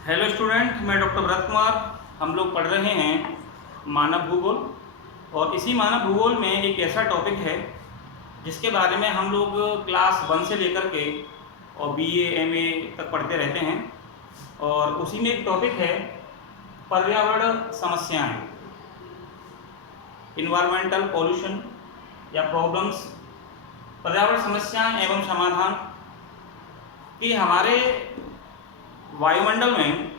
Hello student, मैं doctor Bharat Kumar. हम लोग पढ़ रहे हैं मानव भूगोल और इसी मानव भूगोल में एक ऐसा टॉपिक है जिसके बारे में हम लोग क्लास 1 से लेकर के और BA MA तक पढ़ते रहते हैं। और उसी में एक टॉपिक है पर्यावरण समस्याएं, इन्वायरमेंटल पॉल्यूशन या प्रॉब्लम्स, पर्यावरण समस्याएं एवं समाधान। कि हमारे वायुमंडल में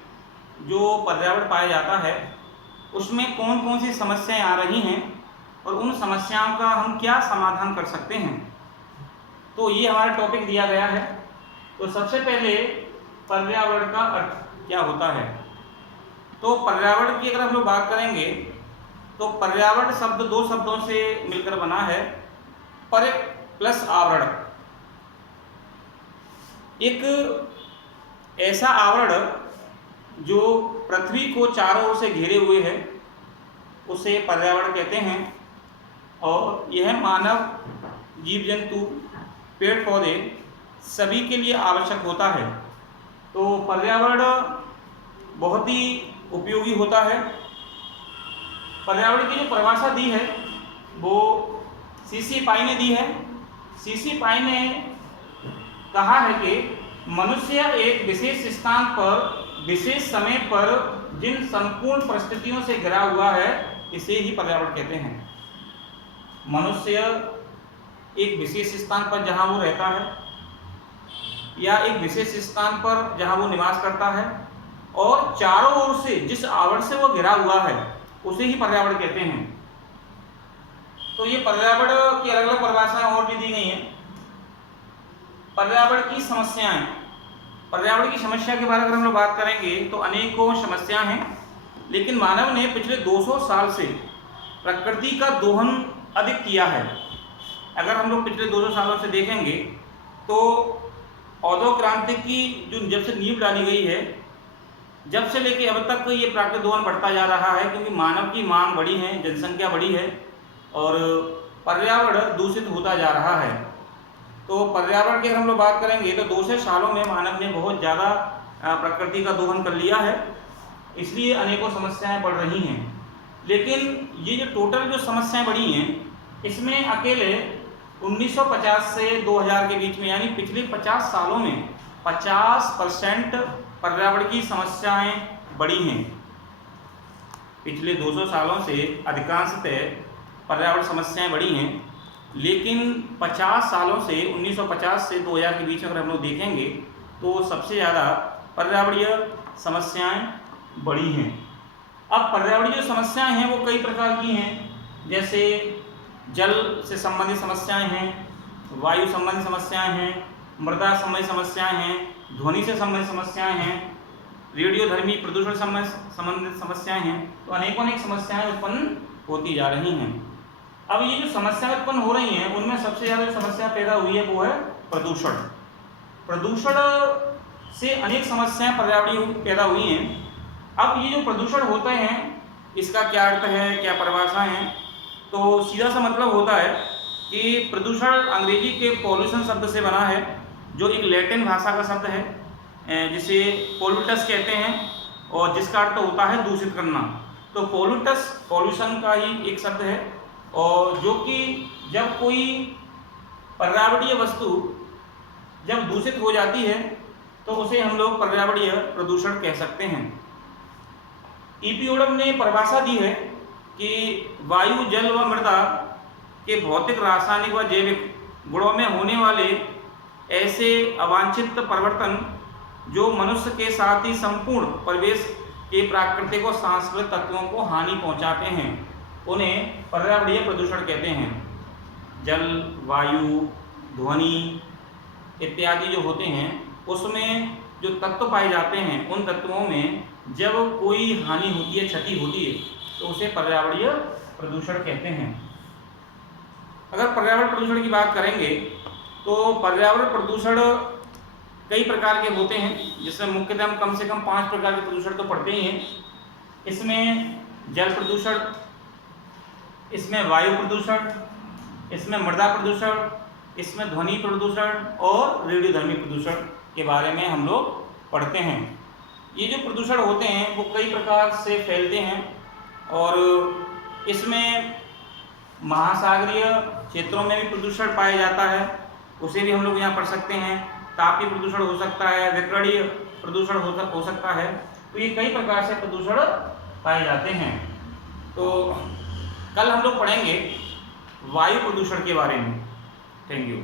जो पर्यावरण पाया जाता है उसमें कौन कौन सी समस्याएं आ रही हैं और उन समस्याओं का हम क्या समाधान कर सकते हैं। तो ये हमारा टॉपिक दिया गया है। तो सबसे पहले पर्यावरण का अर्थ क्या होता है। तो पर्यावरण की अगर हम लोग बात करेंगे तो पर्यावरण शब्द दो शब्दों से मिलकर बना है, पर प्लस आवरण। एक ऐसा आवरण जो पृथ्वी को चारों ओर से घेरे हुए है उसे पर्यावरण कहते हैं। और यह मानव, जीव जंतु, पेड़ पौधे सभी के लिए आवश्यक होता है। तो पर्यावरण बहुत ही उपयोगी होता है। पर्यावरण की जो परिभाषा दी है वो CC पाई ने दी है। CC पाई ने कहा है कि मनुष्य एक विशेष स्थान पर विशेष समय पर जिन संपूर्ण परिस्थितियों से घिरा हुआ है इसे ही पर्यावरण कहते हैं। मनुष्य एक विशेष स्थान पर जहां वो रहता है या एक विशेष स्थान पर जहां वो निवास करता है और चारों ओर से जिस आवरण से वो घिरा हुआ है उसे ही पर्यावरण कहते हैं। तो ये पर्यावरण की अलग अलग परिभाषाएं और भी दी गई हैं। पर्यावरण की समस्याएं, पर्यावरण की समस्या के बारे में अगर हम लोग बात करेंगे तो अनेकों समस्याएं हैं, लेकिन मानव ने पिछले 200 साल से प्रकृति का दोहन अधिक किया है। अगर हम लोग पिछले 200 सालों से देखेंगे तो औद्योगिक क्रांति की जो जब से नींव डाली गई है, जब से लेके अब तक ये प्राकृतिक दोहन बढ़ता जा रहा है, क्योंकि मानव की मांग बढ़ी है, जनसंख्या बढ़ी है और पर्यावरण दूषित होता जा रहा है। तो पर्यावरण की अगर हम लोग बात करेंगे तो 200 सालों में मानव ने बहुत ज़्यादा प्रकृति का दोहन कर लिया है, इसलिए अनेकों समस्याएं बढ़ रही हैं। लेकिन ये जो टोटल जो समस्याएं बढ़ी हैं इसमें अकेले 1950 से 2000 के बीच में यानी पिछले 50 सालों में 50% पर्यावरण की समस्याएं बढ़ी हैं। पिछले 200 सालों से अधिकांशतः पर्यावरण समस्याएं बढ़ी हैं, लेकिन 50 सालों से 1950 से 2000 के बीच में अगर हम लोग देखेंगे तो सबसे ज़्यादा पर्यावरणीय समस्याएं बढ़ी हैं। अब पर्यावरणीय समस्याएं हैं वो कई प्रकार की हैं, जैसे जल से संबंधित समस्याएं हैं, वायु संबंधी समस्याएं हैं, मृदा संबंधी समस्याएं हैं, ध्वनि से संबंधित समस्याएं हैं, रेडियोधर्मी प्रदूषण संबंधित समस्याएं हैं। तो अनेकों समस्याएं उत्पन्न होती जा रही हैं। अब ये जो समस्याएं उत्पन्न हो रही हैं उनमें सबसे ज़्यादा जो समस्या पैदा हुई है वो है प्रदूषण। प्रदूषण से अनेक समस्याएं पर्यावरणीय पैदा हुई हैं। अब ये जो प्रदूषण होते हैं इसका क्या अर्थ है, क्या परिभाषा है। तो सीधा सा मतलब होता है कि प्रदूषण अंग्रेजी के पॉल्यूशन शब्द से बना है, जो एक लैटिन भाषा का शब्द है जिसे पोल्यूटस कहते हैं और जिसका अर्थ होता है दूषित करना। तो पोल्यूटस पॉल्यूशन का ही एक शब्द है, और जो कि जब कोई पर्यावरणीय वस्तु जब दूषित हो जाती है तो उसे हम लोग पर्यावरणीय प्रदूषण कह सकते हैं। ईपीओडम ने परिभाषा दी है कि वायु, जल व मृदा के भौतिक, रासायनिक व जैविक गुणों में होने वाले ऐसे अवांछित परिवर्तन जो मनुष्य के साथ ही संपूर्ण परिवेश के प्राकृतिक और सांस्कृतिक तत्वों को हानि पहुंचाते हैं उन्हें पर्यावरणीय प्रदूषण कहते हैं। जल, वायु, ध्वनि इत्यादि जो होते हैं उसमें जो तत्व पाए जाते हैं उन तत्वों में जब कोई हानि होती है, क्षति होती है तो उसे पर्यावरणीय प्रदूषण कहते हैं। अगर पर्यावरण प्रदूषण की बात करेंगे तो पर्यावरण प्रदूषण कई प्रकार के होते हैं, जिसमें मुख्यतः हम कम से कम 5 प्रकार के प्रदूषण तो पढ़ते ही हैं। इसमें जल प्रदूषण, इसमें वायु प्रदूषण, इसमें मृदा प्रदूषण, इसमें ध्वनि प्रदूषण और रेडियोधर्मी प्रदूषण के बारे में हम लोग पढ़ते हैं। ये जो प्रदूषण होते हैं वो कई प्रकार से फैलते हैं और इसमें महासागरीय क्षेत्रों में भी प्रदूषण पाया जाता है, उसे भी हम लोग यहाँ पढ़ सकते हैं। तापीय प्रदूषण हो सकता है, विकिरणीय प्रदूषण हो सकता है। तो ये कई प्रकार से प्रदूषण पाए जाते हैं। तो कल हम लोग पढ़ेंगे वायु प्रदूषण के बारे में। Thank you.